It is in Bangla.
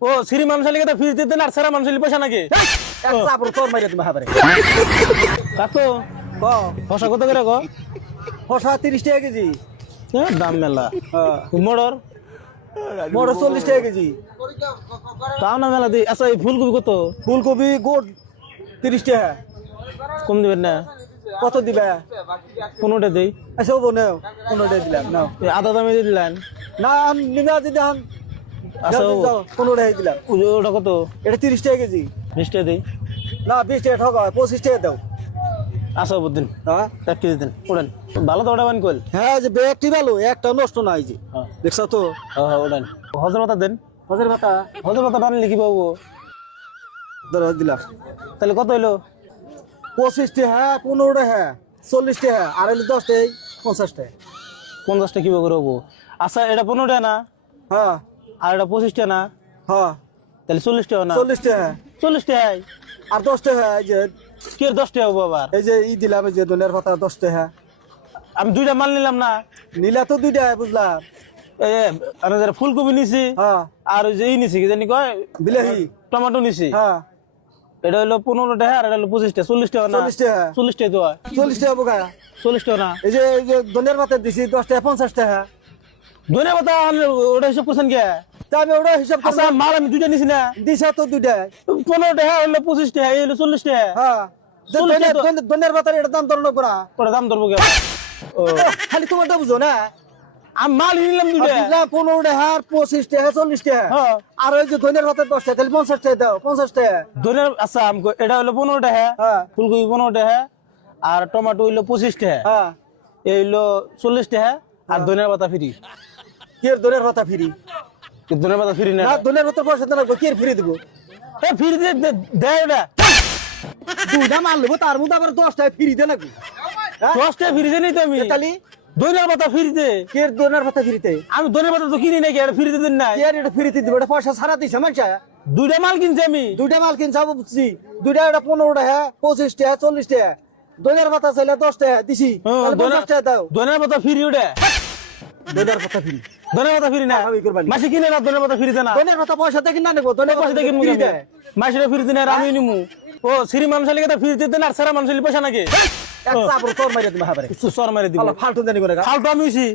ও সিরি মানুষ লিগে ফির দিতে না আর সারা মানুষ পয়সা নাকি এক চাপড় তোর মাইরে তুমি হাবারে কাকু ক ফসা কত করে গো ফসা 30 টাকা কেজি দাম মেলা হ্যাঁ মোড়র মোর 40 টাকা কেজি তাও না মেলা দি আচ্ছা এই ফুলকপি কত ফুলকপি গোট 30 টাকা কম দিবেন না কত দিবে 15টা দেই আচ্ছা ও নাও 15 টাকা দিলাম নাও এই আধা দামে দিয়ে দিলেন না আমি নিবা যদি আন আচ্ছা আচ্ছা 15 টাকা দিলাম ওটা কত এটা 30 টাকা কেজি 20টা দেই না 20 টাকা ঠকা 25 টাকা দাও আচ্ছা বুদিন হ্যাঁ 1 কেজি দেন ওড়েন ভালো তো ওটা বান কল হ্যাঁ যে ব্যাগটি ভালো একটা নষ্ট নাই যে হ্যাঁ দেখছ তো হ্যাঁ ওড়েন হজর পাতা দেন হাজার কথা হজর পাতা বান লিখি পাবো ধরো দিলাম তাহলে কত হইলো 25 টাকা 15 টাকা 40 টাকা আর 10 টাকা 50 টাকা 50টা কিভাবে করবো আচ্ছা এটা 15টা না হ্যাঁ আর এটা 25টা না হ্যাঁ তাহলে 40টা না 40 টাকা 40টাই আর 10 টাকা এই যে কি 10টা হবো আবার এই যে দিলাম এই যে ধনের পাতা 10 টাকা আমি দুইটা মাল নিলাম না নিলা তো 2 টাকা বুঝলাম এই আমি যারা ফুলকপি নিছি হ্যাঁ আর ওই যে নিছি কি জানি কয় বিলাহি টমেটো নিছি হ্যাঁ এটা হলো 15 টাকা আর এটা হলো 25টা 40 টাকা না 40 টাকা 40 টাকা তো হয় 40 টাকা বোকা 40 টাকা না এই যে ধনের পাতা দিছি 10 টাকা 50 টাকা ধনে পাতা ওটা হিসাব করছেন কে তা আমি ওটা হিসাব আচ্ছা করলাম মাল আমি দুইটা নিছি না দিছা তো 2 টাকা 15 টাকা হলো 25 টাকা এই হলো 40 টাকা হ্যাঁ ধনের পাতার এটা দাম ধরলো করা ওটা দাম ধরবো কে ও খালি তোমারটা বুঝো না আমি মাল নিলাম দুইটা 15 টাকা 25 টাকা 40 টাকা হ্যাঁ আর ওই যে ধনের পাতা 10 টাকা তাহলে 50 টাকা দাও 50 টাকা ধনে আচ্ছা আমকো এটা হলো 15 টাকা হ্যাঁ ফুলকপি 15 টাকা আর টমেটো হইলো 25 টাকা হ্যাঁ এই হইলো 40 টাকা আর ধনের পাতা ফ্রি কি এর ধনের পাতা ফ্রি ধনের পাতা ফ্রি না না ধনের পাতা পয়সা দেনা কি এর ফ্রি দেবো এ ফ্রি দে দে এটা দুইটা মাল নেবো তার মধ্যে আবার 10 টাকা ফ্রি দে নাকি 10 টাকা ফ্রি দেনি তো আমি তাহলে ধনের পাতা ফ্রি দে কি এর ধনের পাতা ফ্রিতে আমি ধনের পাতা তো কিনি নাকি আর ফ্রি দেন না কি এর এটা ফ্রিতে দিবো এটা পয়সা ছাড়া দিছে মানুষ দুইটা মাল কিনছি আমি দুইটা মাল কিনছে আমি বুঝছি দুইটা এটা 15 টাকা 25 টাকা 40 টাকা ধনের পাতা চাইলে 10 টাকা দিছি তাহলে 50 টাকা দাও ধনের পাতা ফ্রি ওটা ধনের পাতা ফ্রি ধনের পাতা ফ্রি না আমি করবানি মাসে কিনে না ধনের পাতা ফ্রি দে না ধনের পাতা পয়সা দেখি না নেবো ধনের পয়সা পাতা দেখে ফ্রি দেয় মাসে ফ্রি দিন আর আমি নিমু ও সিরি মানুষ লিগে ফ্রি দিতে না আর সারা মানুষ পয়সা নাকি এক চাপড় তোর মাইরে তুমি হাবারে সর মারি দিব ফালতু জানি করে ফালতু আমি হইছি